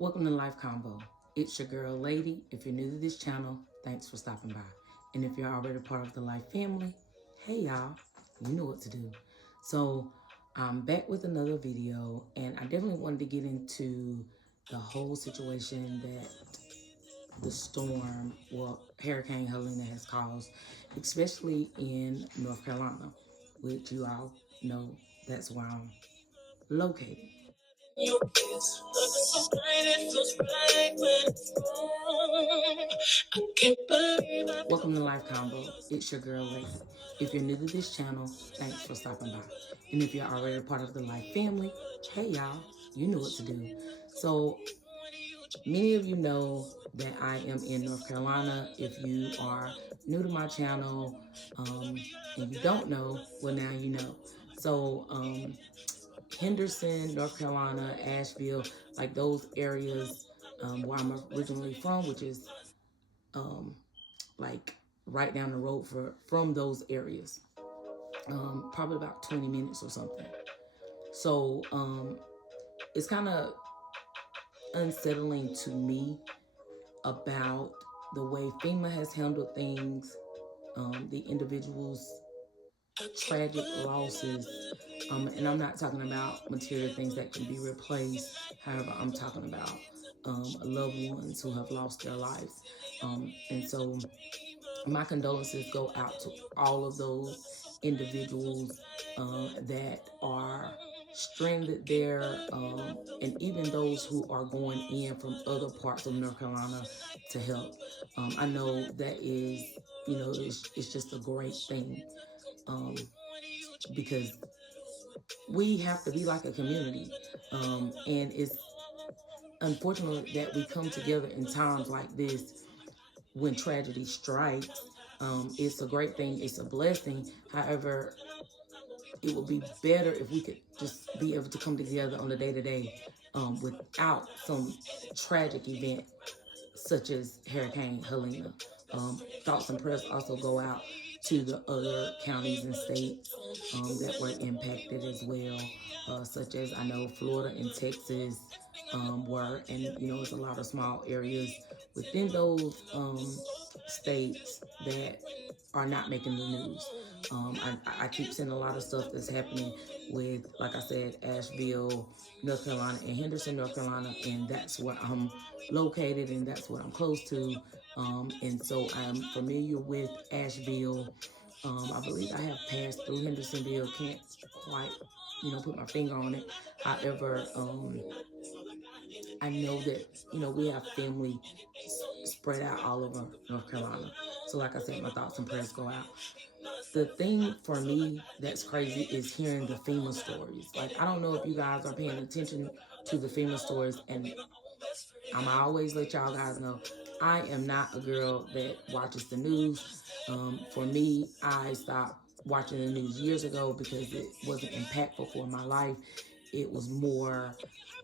Welcome to Life Combo. It's your girl, Lady. If you're new to this channel, thanks for stopping by. And if you're already part of the Life family, hey y'all, you know what to do. So I'm back with another video, and I definitely wanted to get into the whole situation that the storm, well, Hurricane Helena has caused, especially in North Carolina, which you all know that's where I'm located. Your kiss, love is so bright, it feels right when it's gone. I can't believe I Welcome to Life Combo. It's your girl, Lady. If you're new to this channel, thanks for stopping by. And if you're already part of the Life family, hey y'all, you know what to do. So, many of you know that I am in North Carolina. If you are new to my channel and you don't know, well, now you know. So, Henderson, North Carolina, Asheville, like those areas where I'm originally from, which is um, like right down the road from those areas, probably about 20 minutes or something. So it's kind of unsettling to me about the way FEMA has handled things, the individuals' tragic losses. And I'm not talking about material things that can be replaced. However, I'm talking about loved ones who have lost their lives. And so my condolences go out to all of those individuals that are stranded there, and even those who are going in from other parts of North Carolina to help. I know that is, it's just a great thing, because we have to be like a community. And it's unfortunate that we come together in times like this when tragedy strikes. It's a great thing, it's a blessing. However, it would be better if we could just be able to come together on a day-to-day without some tragic event such as Hurricane Helena. Thoughts and prayers also go out to the other counties and states that were impacted as well, such as I know Florida and Texas were, and it's a lot of small areas within those states that are not making the news. I keep seeing a lot of stuff that's happening with, like I said, Asheville, North Carolina, and Henderson, North Carolina, and that's where I'm located, and that's what I'm close to. And so I'm familiar with Asheville. I believe I have passed through Hendersonville. Can't quite, put my finger on it. However, I know that we have family spread out all over North Carolina. So, like I said, my thoughts and prayers go out. The thing for me that's crazy is hearing the FEMA stories. Like, I don't know if you guys are paying attention to the FEMA stories, and I'm always let y'all guys know I am not a girl that watches the news. For me, I stopped watching the news years ago because it wasn't impactful for my life. It was more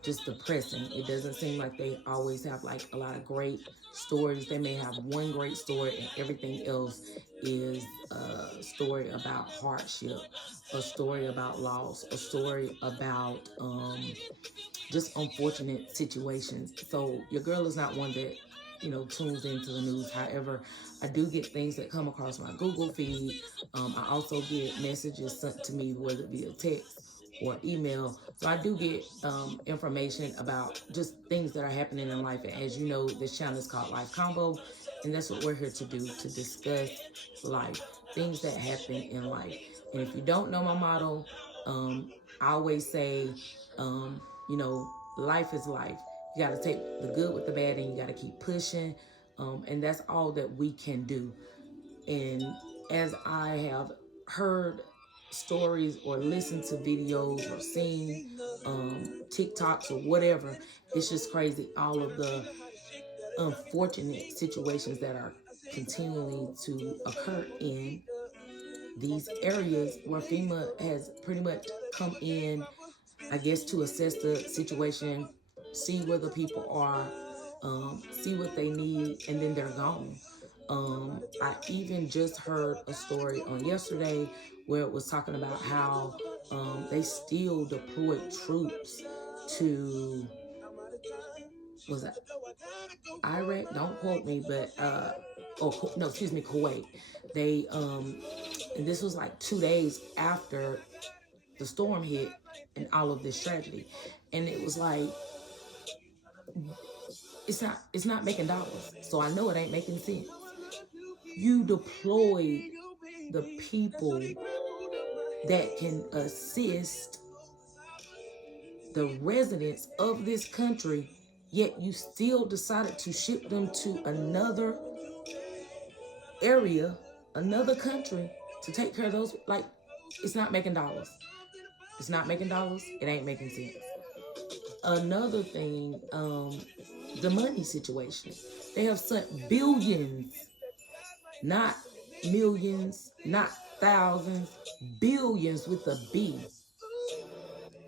just depressing. It doesn't seem like they always have like a lot of great stories. They may have one great story and everything else is a story about hardship, a story about loss, a story about just unfortunate situations. So your girl is not one that tunes into the news. However, I do get things that come across my Google feed. I also get messages sent to me, whether it be a text or email. So I do get information about just things that are happening in life. And as you know, this channel is called Life Combo, and that's what we're here to do, to discuss life, things that happen in life. And if you don't know my motto, I always say, life is life. You got to take the good with the bad, and you got to keep pushing. And that's all that we can do. And as I have heard stories or listened to videos or seen TikToks or whatever, it's just crazy. All of the unfortunate situations that are continuing to occur in these areas where FEMA has pretty much come in, I guess, to assess the situation, see where the people are, see what they need, and then they're gone. I even just heard a story on yesterday where it was talking about how they still deployed troops to was it Iraq? Don't quote me, but or no, excuse me, Kuwait. They and this was like 2 days after the storm hit and all of this tragedy, and it was like it's not making dollars, so I know it ain't making sense. You deploy the people that can assist the residents of this country, yet you still decided to ship them to another area, another country to take care of those. Like, it's not making dollars. It's not making dollars. It ain't making sense. Another thing, the money situation. They have sent billions, not millions, not thousands, billions with a B,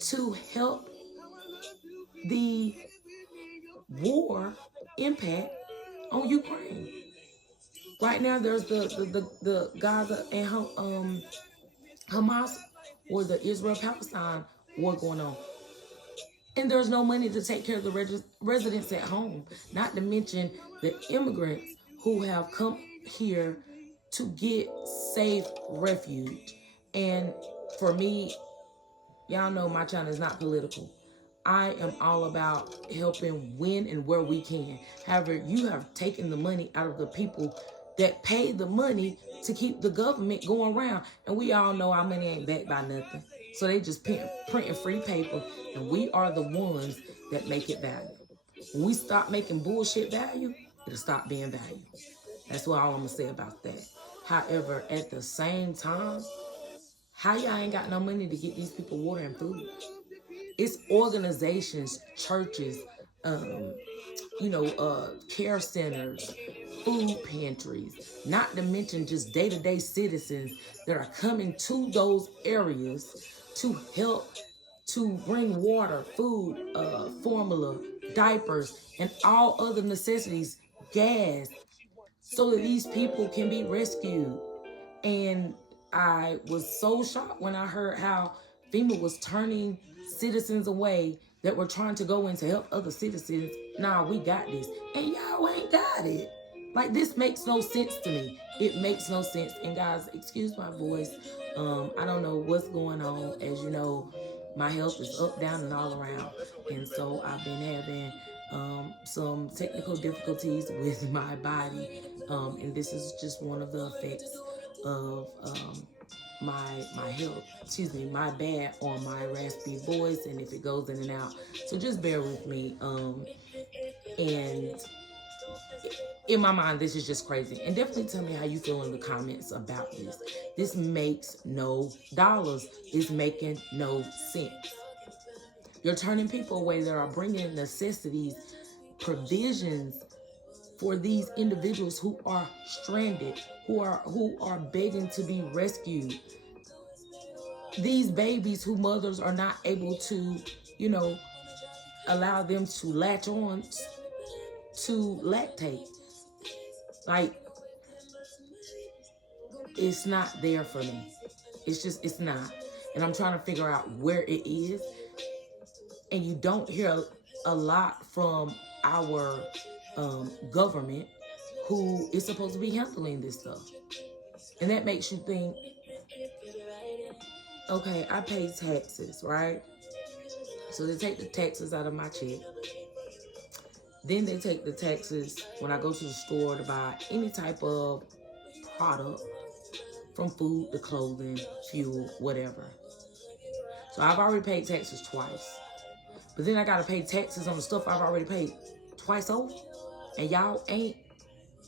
to help the war impact on Ukraine. Right now, there's the Gaza and Hamas, or the Israel-Palestine war going on. And there's no money to take care of the residents at home, not to mention the immigrants who have come here to get safe refuge. And for me, y'all know my channel is not political. I am all about helping when and where we can. However, you have taken the money out of the people that pay the money to keep the government going around. And we all know our money ain't backed by nothing. So they just printing free paper, and we are the ones that make it value. When we stop making bullshit value, it'll stop being value. That's what all I'm gonna say about that. However, at the same time, how y'all ain't got no money to get these people water and food? It's organizations, churches, care centers, food pantries, not to mention just day-to-day citizens that are coming to those areas to help to bring water, food, formula, diapers, and all other necessities, gas, so that these people can be rescued. And I was so shocked when I heard how FEMA was turning citizens away that were trying to go in to help other citizens. Nah, we got this. And y'all ain't got it. Like, this makes no sense to me. It makes no sense. And guys, excuse my voice. I don't know what's going on. As you know, my health is up, down, and all around. And so I've been having some technical difficulties with my body. And this is just one of the effects of my health, my bad on my raspy voice, and if it goes in and out, so just bear with me. And in my mind, this is just crazy. And definitely tell me how you feel in the comments about this. This makes no dollars. It's making no sense. You're turning people away that are bringing necessities, provisions for these individuals who are stranded, who are begging to be rescued. These babies who mothers are not able to, allow them to latch on to lactate. Like, it's not there for me. It's not. And I'm trying to figure out where it is. And you don't hear a lot from our government, who is supposed to be handling this stuff. And that makes you think, okay, I pay taxes, right? So they take the taxes out of my check. Then they take the taxes when I go to the store to buy any type of product, from food to clothing, fuel, whatever. So I've already paid taxes twice. But then I got to pay taxes on the stuff I've already paid twice over. And y'all ain't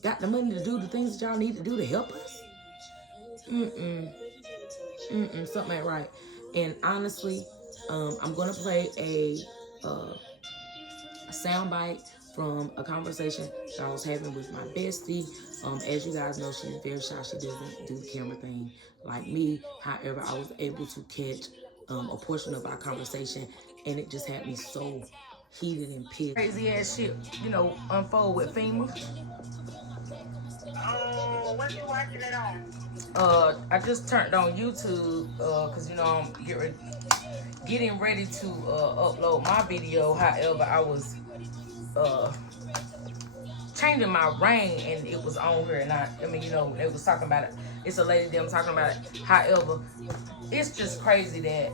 got the money to do the things that y'all need to do to help us? Something ain't right. And honestly, I'm going to play a soundbite from a conversation that I was having with my bestie. As you guys know, she's very shy. She doesn't do the camera thing like me. However, I was able to catch a portion of our conversation, and it just had me so heated and pissed. Crazy ass shit, unfold with FEMA. What you watching it on? I just turned on YouTube, cause I'm getting ready to upload my video. However, I was uh changing my ring and it was on her, and I mean, you know, they was talking about it. It's a lady them talking about it. However, it's just crazy that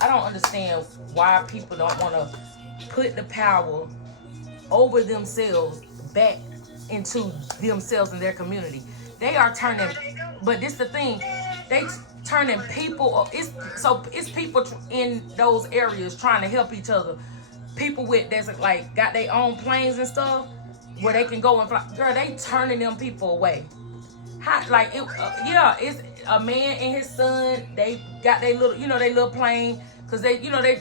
I don't understand why people don't want to put the power over themselves back into themselves and their community. They are turning, but this the thing, they turning people. It's people in those areas trying to help each other. People with that's like got their own planes and stuff where they can go and fly. Girl, they turning them people away. How, like it, yeah, it's a man and his son. They got their little, you know, their little plane because they, you know, they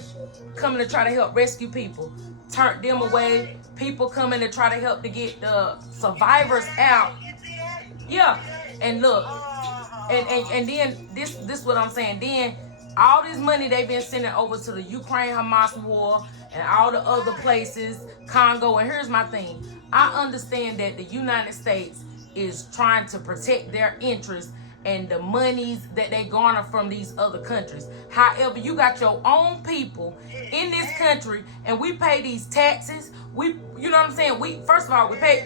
coming to try to help rescue people. Turn them away. People coming to try to help to get the survivors out. Yeah, and look, and then this what I'm saying. Then all this money they've been sending over to the Ukraine Hamas war and all the other places, Congo. And here's my thing: I understand that the United States is trying to protect their interests and the monies that they garner from these other countries. However, you got your own people in this country, and we pay these taxes. We, you know what I'm saying? We first of all we pay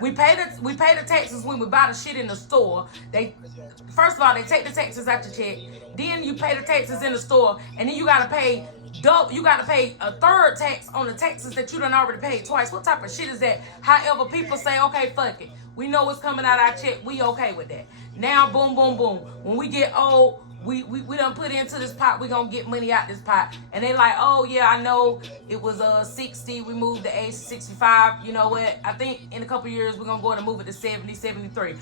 the taxes when we buy the shit in the store. They first of all they take the taxes out your check. Then you pay the taxes in the store, and then you gotta pay double. You gotta pay a third tax on the taxes that you done already paid twice. What type of shit is that? However, people say, okay, fuck it. We know what's coming out our check. We okay with that. Now, boom, boom, boom. When we get old, we done put into this pot. We gonna get money out this pot. And they like, oh yeah, I know it was 60. We moved the age to 65. You know what? I think in a couple years we're gonna go and move it to 70, 73.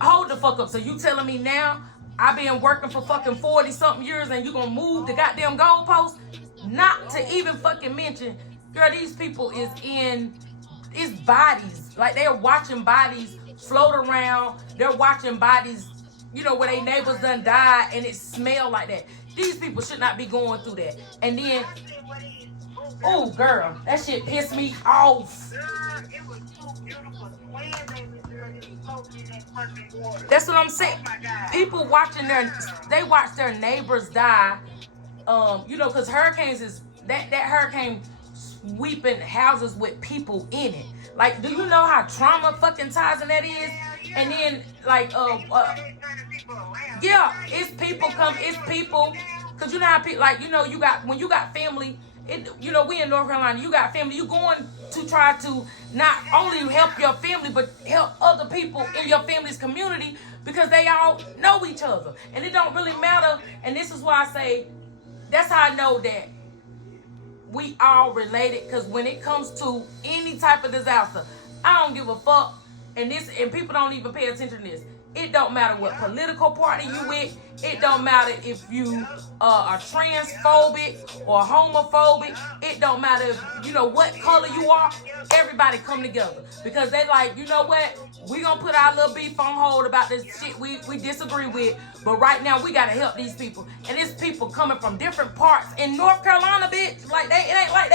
Hold the fuck up. So you telling me now I been working for fucking 40 something years and you gonna move the goddamn goalpost? Not to even fucking mention, girl, these people is in it's bodies. Like they're watching bodies float around. They're watching bodies, you know, where their neighbors done died and it smell like that. These people should not be going through that. And then, oh girl, that shit pissed me off. That's what I'm saying. People watching they watch their neighbors die. You know, because hurricanes is that hurricane sweeping houses with people in it. Like, do you know how trauma fucking ties that is? And then like yeah, it's people because you know how people, like, you know, you got when you got family. You know, we in North Carolina, you got family, you going to try to not only help your family but help other people in your family's community because they all know each other, and it don't really matter. And this is why I say that's how I know that we all related, because when it comes to any type of disaster, I don't give a fuck. And people don't even pay attention to this. It don't matter what political party you with. It don't matter if you are transphobic or homophobic. It don't matter if, you know, what color you are. Everybody come together because they like, you know what? We gonna put our little beef on hold about this shit we disagree with. But right now we gotta help these people. And it's people coming from different parts in North Carolina, bitch. Like it ain't like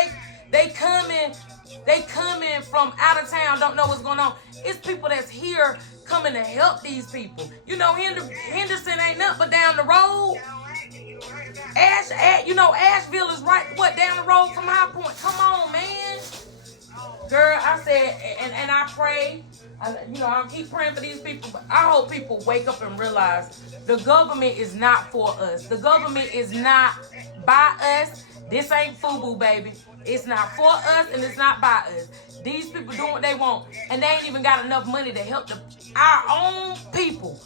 they coming from out of town, don't know what's going on. It's people that's here coming to help these people. You know, Henderson ain't nothing but down the road. Asheville is right, down the road from High Point. Come on, man. Girl, I said, and I pray, I keep praying for these people, but I hope people wake up and realize the government is not for us. The government is not by us. This ain't FUBU, baby. It's not for us and it's not by us. These people doing what they want, and they ain't even got enough money to help our own people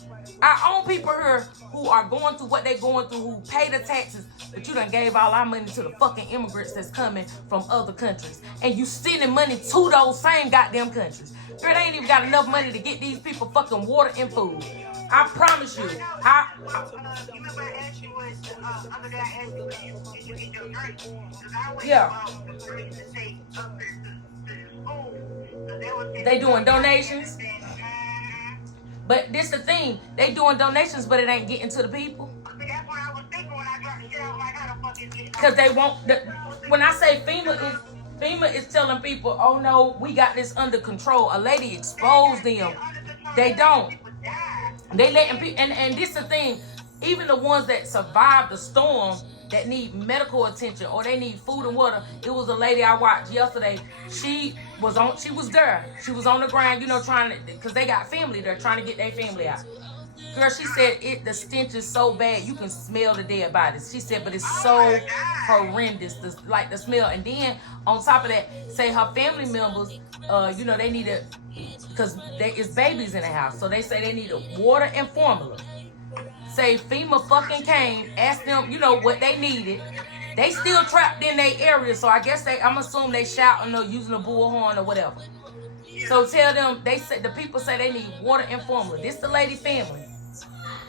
here who are going through what they going through, who pay the taxes. But you done gave all our money to the fucking immigrants that's coming from other countries, and you sending money to those same goddamn countries. Girl, they ain't even got enough money to get these people fucking water and food. I promise you. Yeah. They doing donations. But this the thing. They doing donations, but it ain't getting to the people. Because they won't. When I say FEMA is telling people, oh no, we got this under control. A lady exposed them. They don't. They letting people, and this the thing. Even the ones that survived the storm, that need medical attention or they need food and water. It was a lady I watched yesterday. She was there. She was on the ground, trying to, because they got family there, trying to get their family out. Girl, she said the stench is so bad you can smell the dead bodies. She said, but it's so horrendous, the smell. And then on top of that, say her family members, they needed, because there is babies in the house, so they say they needed water and formula. Say FEMA fucking came, asked them, what they needed. They still trapped in their area, so I guess I'm assuming they shouting or using a bullhorn or whatever. So tell them, the people say they need water and formula. This the lady family.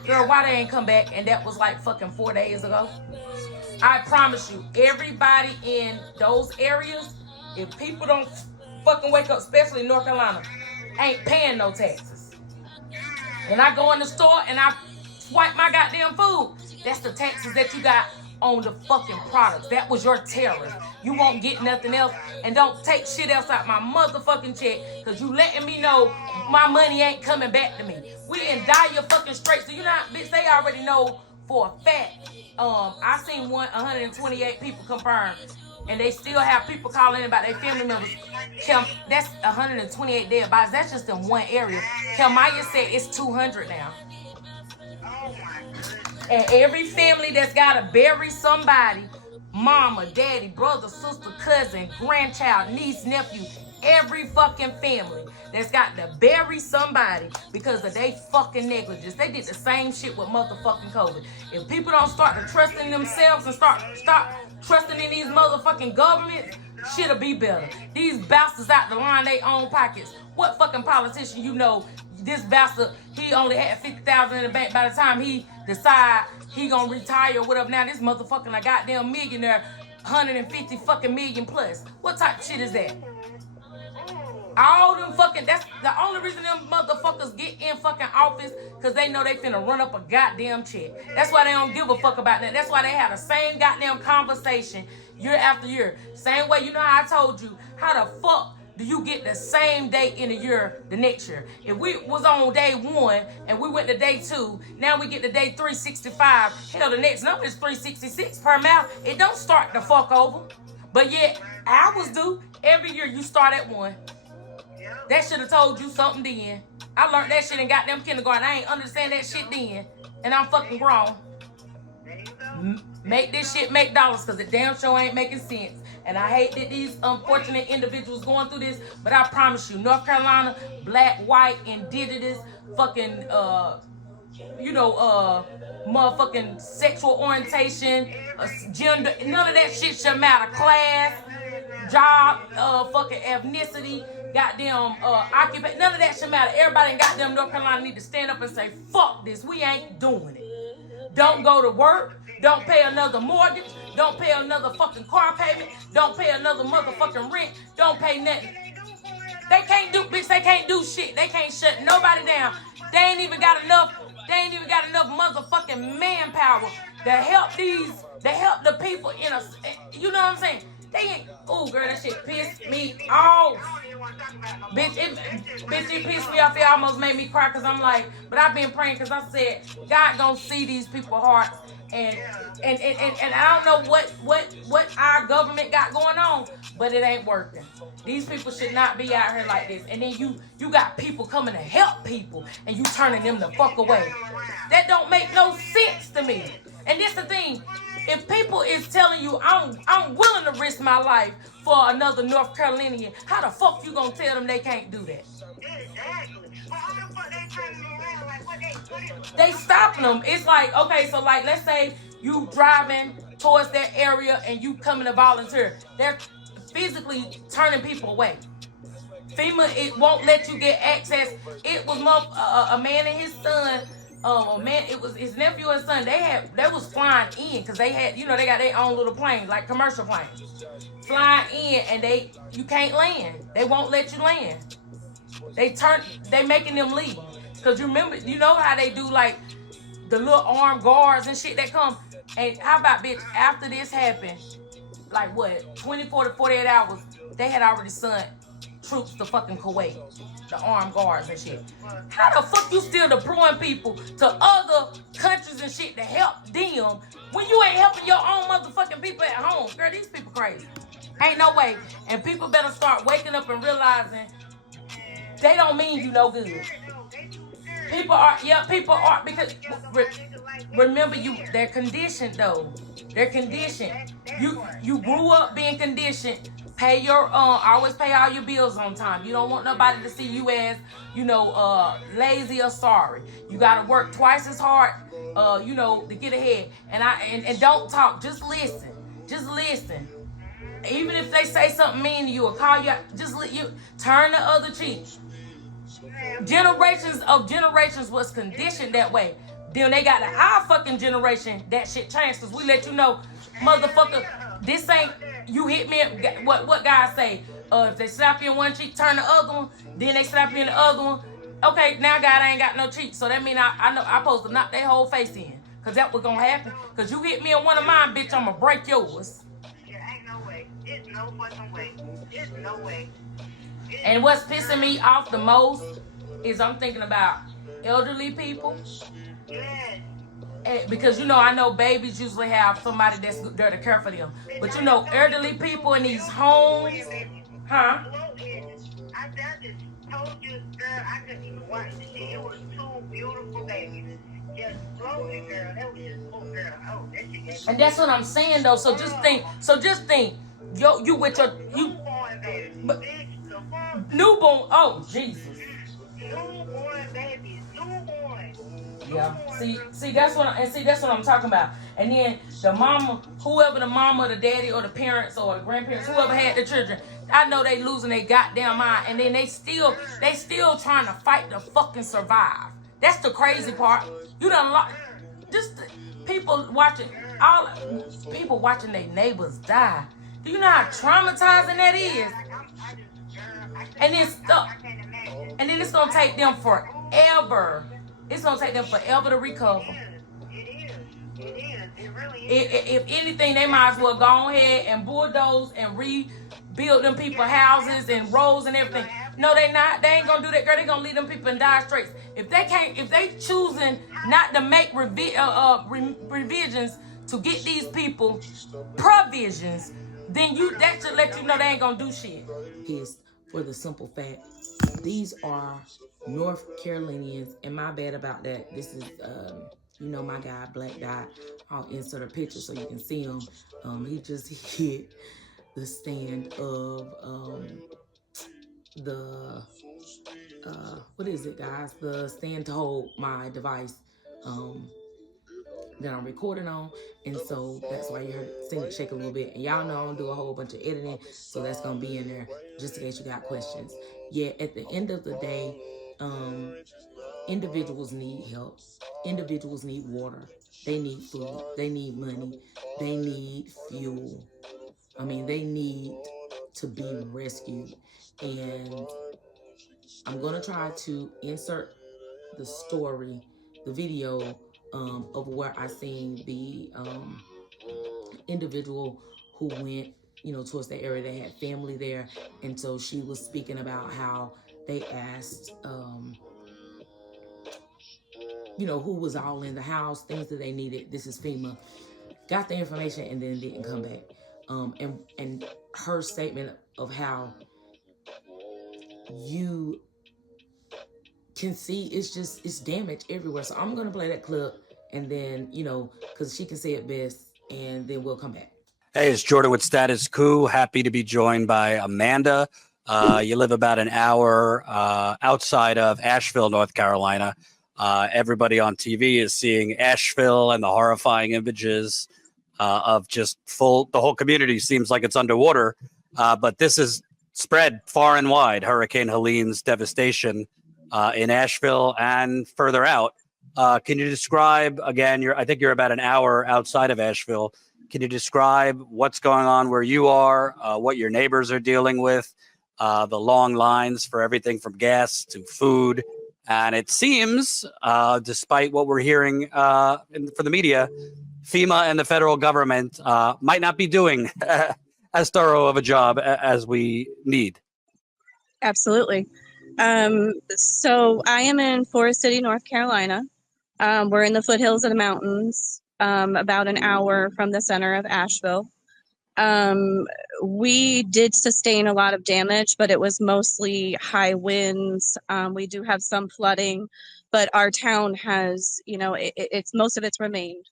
Girl, why they ain't come back? And that was like fucking 4 days ago. I promise you, everybody in those areas, if people don't fucking wake up, especially in North Carolina, ain't paying no taxes. When I go in the store and I swipe my goddamn food, that's the taxes that you got on the fucking products. That was your tariff. You won't get nothing else. And don't take shit else out my motherfucking check, because you letting me know my money ain't coming back to me. We in dire fucking straits. So you know, bitch, they already know for a fact. I seen 128 people confirmed, and they still have people calling in about their family members. That's 128 dead bodies. That's just in one area. Kelmaya said it's 200 now. And every family that's got to bury somebody, mama, daddy, brother, sister, cousin, grandchild, niece, nephew, every fucking family that's got to bury somebody because of they fucking negligence. They did the same shit with motherfucking COVID. If people don't start to trust in themselves and stop trusting in these motherfucking governments, shit'll be better. These bastards out to line their own pockets. What fucking politician this bastard, he only had $50,000 in the bank by the time he decide he gonna retire or whatever. Now this motherfucking a goddamn millionaire, 150 fucking million plus. What type of shit is that? All them fucking, that's the only reason them motherfuckers get in fucking office, because they know they finna run up a goddamn check. That's why they don't give a fuck about that. That's why they have the same goddamn conversation year after year. Same way, how I told you, how the fuck do you get the same day in a year the next year? If we was on day 1 and we went to day 2, now we get to day 365. Hell, the next number is 366 per mile. It don't start the fuck over. But yet, hours do. Every year you start at 1. That should have told you something then. I learned that shit in goddamn kindergarten. I ain't understand that shit then. And I'm fucking grown. Make this shit make dollars, because the damn show ain't making sense. And I hate that these unfortunate individuals going through this, but I promise you, North Carolina, black, white, indigenous, fucking, motherfucking sexual orientation, gender, none of that shit should matter. Class, job, fucking ethnicity, goddamn occupation, none of that should matter. Everybody in goddamn North Carolina need to stand up and say, fuck this, we ain't doing it. Don't go to work. Don't pay another mortgage. Don't pay another fucking car payment. Don't pay another motherfucking rent. Don't pay nothing. They can't do shit. They can't shut nobody down. They ain't even got enough motherfucking manpower to help the people in a, you know what I'm saying? They ain't, ooh, girl, that shit pissed me off. Bitch, it pissed me off. It almost made me cry, because I'm like, but I've been praying, because I said, God gonna see these people's hearts. And I don't know what our government got going on, but it ain't working. These people should not be out here like this. And then you got people coming to help people, and you turning them the fuck away. That don't make no sense to me. And this the thing. If people is telling you, I'm willing to risk my life for another North Carolinian, how the fuck you gonna tell them they can't do that? Exactly. Well, how the fuck they turning me around? Like, what they stopping them. It's like, okay, so like, let's say you driving towards that area and you coming to volunteer. They're physically turning people away. FEMA, it won't let you get access. It was a man and his son. It was his nephew and son. They was flying in, because they had, they got their own little planes, like commercial planes, flying in, and you can't land. They won't let you land. They making them leave, because you remember, how they do like the little armed guards and shit that come. And how about, bitch, after this happened, like what, 24 to 48 hours, they had already sent troops to fucking Kuwait, the armed guards and shit. How the fuck you still deploying people to other countries and shit to help them when you ain't helping your own motherfucking people at home? Girl, these people crazy. Ain't no way. And people better start waking up and realizing they don't mean you no good. People are, because remember they're conditioned though. They're conditioned. You grew up being conditioned. Pay your always pay all your bills on time. You don't want nobody to see you as, lazy or sorry. You gotta work twice as hard, to get ahead. And don't talk. Just listen. Just listen. Even if they say something mean to you or call you out, just you turn the other cheek. Generations was conditioned that way. Then they got our fucking generation, that shit changed because we let you know, motherfucker, this ain't, you hit me, what guys say, if they slap you in one cheek, turn the other one, then they slap you in the other one. Okay, now God ain't got no cheek, so that mean I know I supposed to knock their whole face in, because that was gonna happen. Because you hit me in one of mine, bitch, I'm gonna break yours. There ain't no way. There's no fucking way. There's no way. And what's pissing me off the most is I'm thinking about elderly people. Yes. Because I know babies usually have somebody that's there to care for them. But elderly people in these homes, huh? I just told you, girl, I couldn't even watch the shit. It was two beautiful babies. Just floating, girl. That was just, oh, girl. Oh, that shit. And that's what I'm saying though. So just think, you with your newborn babies. Newborn. Oh Jesus. Newborn babies. Newborn. Yeah. See, that's what I'm talking about. And then the mama, whoever the mama, the daddy, or the parents, or the grandparents, whoever had the children, I know they losing their goddamn mind. And then they still trying to fight to fucking survive. That's the crazy part. You done just people watching their neighbors die. Do you know how traumatizing that is? And then it's gonna take them forever. It's gonna take them forever to recover. It is. It really is. If anything, they might as well go ahead and bulldoze and rebuild them people houses and roads and everything. No, they not. They ain't gonna do that, girl. They gonna leave them people in dire straits. If they choosing not to make revisions to get these people provisions, then that should let you know they ain't gonna do shit. Pissed for the simple fact, these are North Carolinians, and my bad about that. This is, my guy, Black Dot. I'll insert a picture so you can see him. He just hit the stand of what is it, guys? The stand to hold my device that I'm recording on, and so that's why you heard it shake a little bit. And y'all know I don't do a whole bunch of editing, so that's gonna be in there just in case you got questions. Yeah, at the end of the day, individuals need help. Individuals need water. They need food. They need money. They need fuel. They need to be rescued. And I'm gonna try to insert the story, the video of where I seen the individual who went, towards the area. They had family there, and so she was speaking about how they asked, who was all in the house, things that they needed. This is FEMA. Got the information and then didn't come back. And her statement of how you can see it's damage everywhere. So I'm gonna play that clip, and then because she can say it best, and then we'll come back. Hey, it's Jordan with Status Quo. Happy to be joined by Amanda. You live about an hour outside of Asheville, North Carolina. Everybody on TV is seeing Asheville and the horrifying images of just the whole community seems like it's underwater. But this is spread far and wide, Hurricane Helene's devastation in Asheville and further out. Can you describe, again, I think you're about an hour outside of Asheville. Can you describe what's going on where you are, what your neighbors are dealing with, the long lines for everything from gas to food? And it seems, despite what we're hearing for the media, FEMA and the federal government might not be doing as thorough of a job as we need. Absolutely. So I am in Forest City, North Carolina. We're in the foothills of the mountains, about an hour from the center of Asheville. Um, we did sustain a lot of damage, but it was mostly high winds. We do have some flooding, but our town has, it's most of it's remained.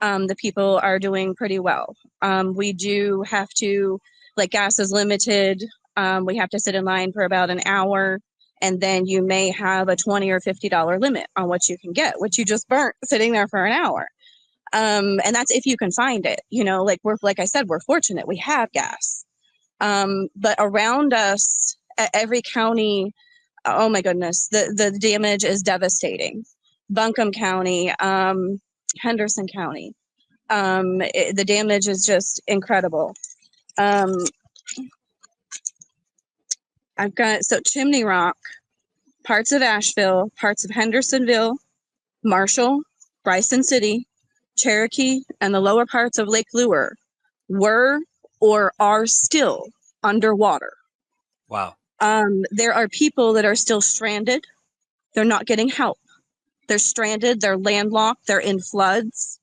The people are doing pretty well. We do have to, like, gas is limited. We have to sit in line for about an hour, and then you may have a $20 or $50 limit on what you can get, which you just burnt sitting there for an hour. And that's if you can find it. Like I said, we're fortunate we have gas. But around us, every county, oh my goodness, the damage is devastating. Buncombe County, Henderson County, the damage is just incredible. Um, I've got Chimney Rock, parts of Asheville, parts of Hendersonville, Marshall, Bryson City, Cherokee, and the lower parts of Lake Lure were or are still underwater. Wow. There are people that are still stranded. They're not getting help. They're stranded. They're landlocked. They're in floods.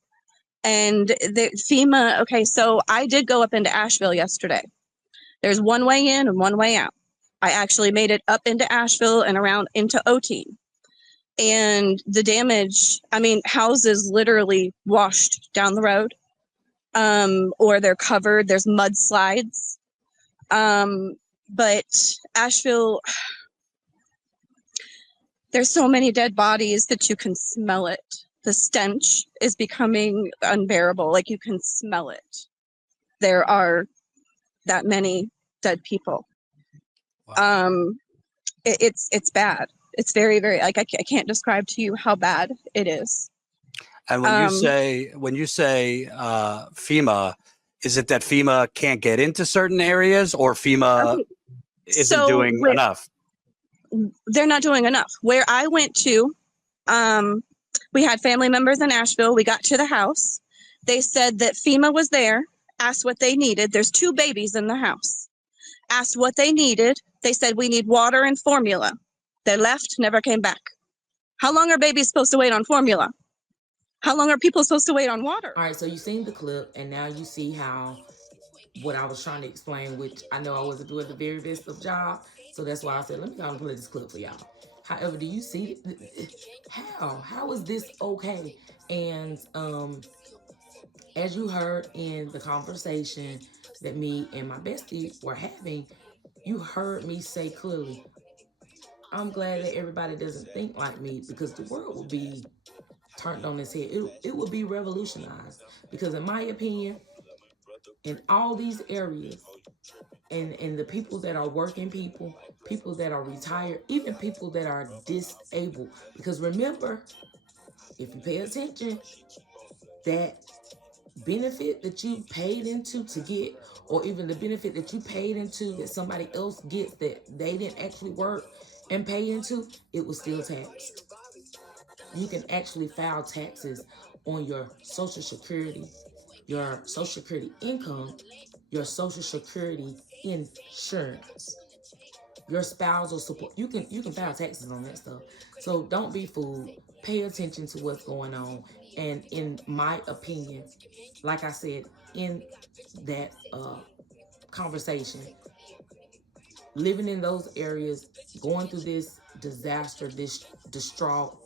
And FEMA, okay, so I did go up into Asheville yesterday. There's one way in and one way out. I actually made it up into Asheville and around into OT. And the damage, I mean, houses literally washed down the road, or they're covered. There's mudslides. But Asheville, there's so many dead bodies that you can smell it. The stench is becoming unbearable. Like, you can smell it. There are that many dead people. Wow. It's bad. It's very, very, like, I can't describe to you how bad it is. And when you say FEMA, is it that FEMA can't get into certain areas, or FEMA Okay, isn't doing enough? they're not doing enough. Where I went to, we had family members in Asheville. We got to the house. They said that FEMA was there, asked what they needed. There's 2 babies in the house. Asked what they needed. They said, we need water and formula. They left, never came back. How long are babies supposed to wait on formula? How long are people supposed to wait on water? All right, so you've seen the clip, and now you see how what I was trying to explain, which I know I wasn't doing the very best of job. So that's why I said, let me go and play this clip for y'all. However, do you see how is this okay? And as you heard in the conversation that me and my bestie were having, you heard me say clearly, I'm glad that everybody doesn't think like me, because the world will be turned on its head. It will be revolutionized. Because in my opinion, in all these areas, and the people that are working people, people that are retired, even people that are disabled. Because remember, if you pay attention, that benefit that you paid into to get, or even the benefit that you paid into that somebody else gets that they didn't actually work and pay into, it was still taxed. You can actually file taxes on your Social Security, your Social Security income, your Social Security insurance, your spousal support. You can file taxes on that stuff. So don't be fooled. Pay attention to what's going on. And in my opinion, like I said in that conversation, living in those areas, going through this disaster, this distraught,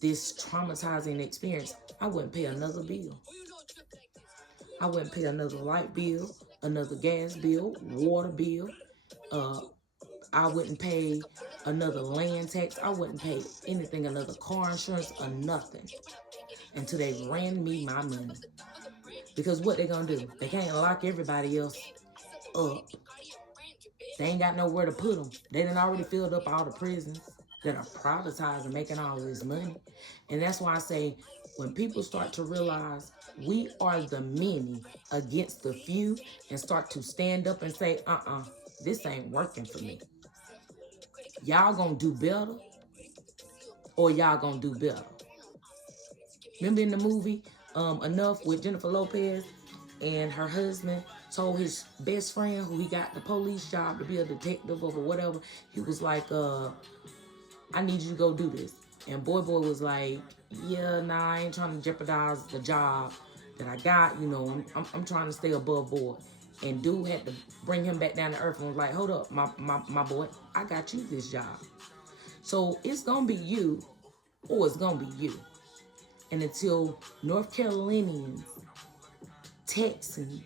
this traumatizing experience, I wouldn't pay another bill. I wouldn't pay another light bill, another gas bill, water bill. Uh, I wouldn't pay another land tax. I wouldn't pay anything, another car insurance or nothing, until they ran me my money. Because what they gonna do? They can't lock everybody else up. They ain't got nowhere to put them. They done already filled up all the prisons that are privatized and making all this money. And that's why I say, when people start to realize we are the many against the few, and start to stand up and say, this ain't working for me. Y'all gonna do better, or y'all gonna do better. Remember in the movie Enough, with Jennifer Lopez and her husband? told his best friend who he got the police job to be a detective or whatever. He was like, I need you to go do this. And boy was like, yeah, nah, I ain't trying to jeopardize the job that I got. You know, I'm trying to stay above board. And dude had to bring him back down to earth and was like, hold up, my boy, I got you this job. So it's gonna be you, or it's gonna be you. And until North Carolinians, Texans,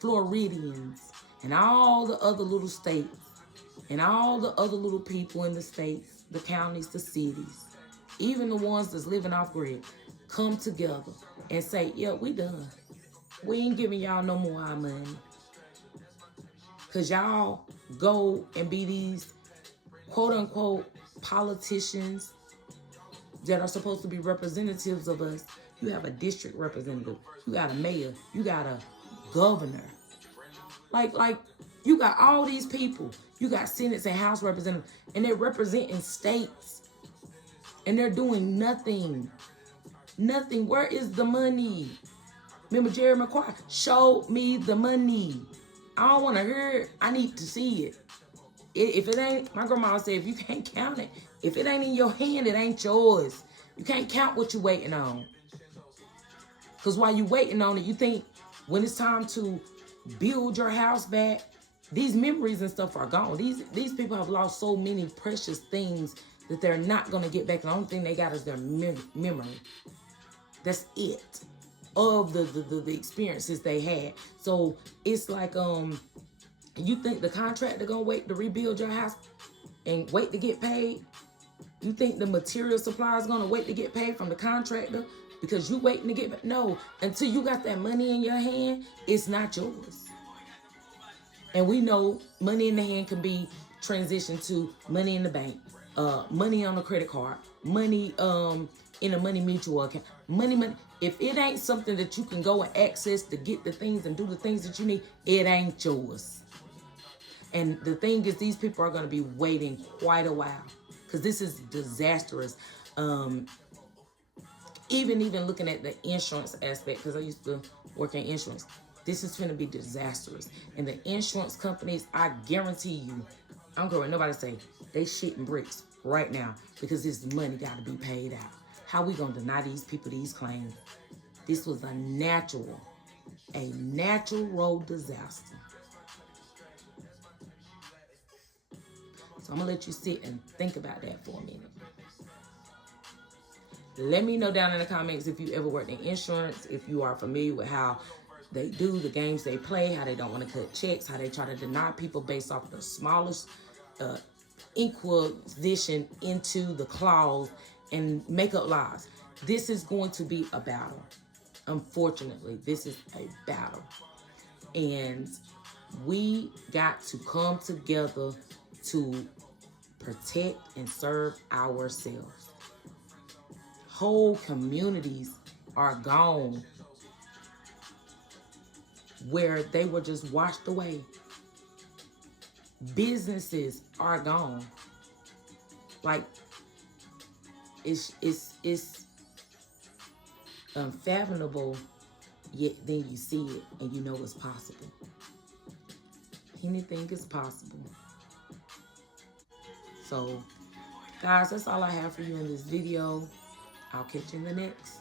Floridians, and all the other little states, and all the other little people in the states, the counties, the cities, even the ones that's living off grid, come together and say, yeah, we done. We ain't giving y'all no more our money. Because y'all go and be these quote unquote politicians that are supposed to be representatives of us. You have a district representative. You got a mayor. You got a governor. Like you got all these people. You got senates and house representatives, and they're representing states, and they're doing nothing. Nothing. Where is the money? Remember Jerry McQuarrie? Show me the money. I don't want to hear it. I need to see it. If it ain't, my grandma said, if you can't count it, if it ain't in your hand, it ain't yours. You can't count what you're waiting on. Because while you're waiting on it, you think when it's time to build your house back, these memories and stuff are gone. These people have lost so many precious things that they're not going to get back. The only thing they got is their memory. That's it. Of the experiences they had. So it's like, you think the contractor gonna wait to rebuild your house and wait to get paid? You think the material supplier is gonna wait to get paid from the contractor because you waiting to get paid? No, until you got that money in your hand, it's not yours. And we know money in the hand can be transitioned to money in the bank, money on a credit card, money in a money mutual account, money. If it ain't something that you can go and access to get the things and do the things that you need, it ain't yours. And the thing is, these people are going to be waiting quite a while because this is disastrous. Even looking at the insurance aspect, because I used to work in insurance, this is going to be disastrous. And the insurance companies, I guarantee you, I don't care what nobody say, they shitting bricks right now because this money got to be paid out. How we going to deny these people these claims? This was a natural disaster. So I'm going to let you sit and think about that for a minute. Let me know down in the comments if you ever worked in insurance, if you are familiar with how they do, the games they play, how they don't want to cut checks, how they try to deny people based off the smallest inquisition into the clause and make up lies. This is going to be a battle. Unfortunately, this is a battle. And we got to come together to protect and serve ourselves. Whole communities are gone where they were just washed away. Businesses are gone. Like, it's unfathomable, yet then you see it and you know it's possible. Anything is possible. So, guys, that's all I have for you in this video. I'll catch you in the next.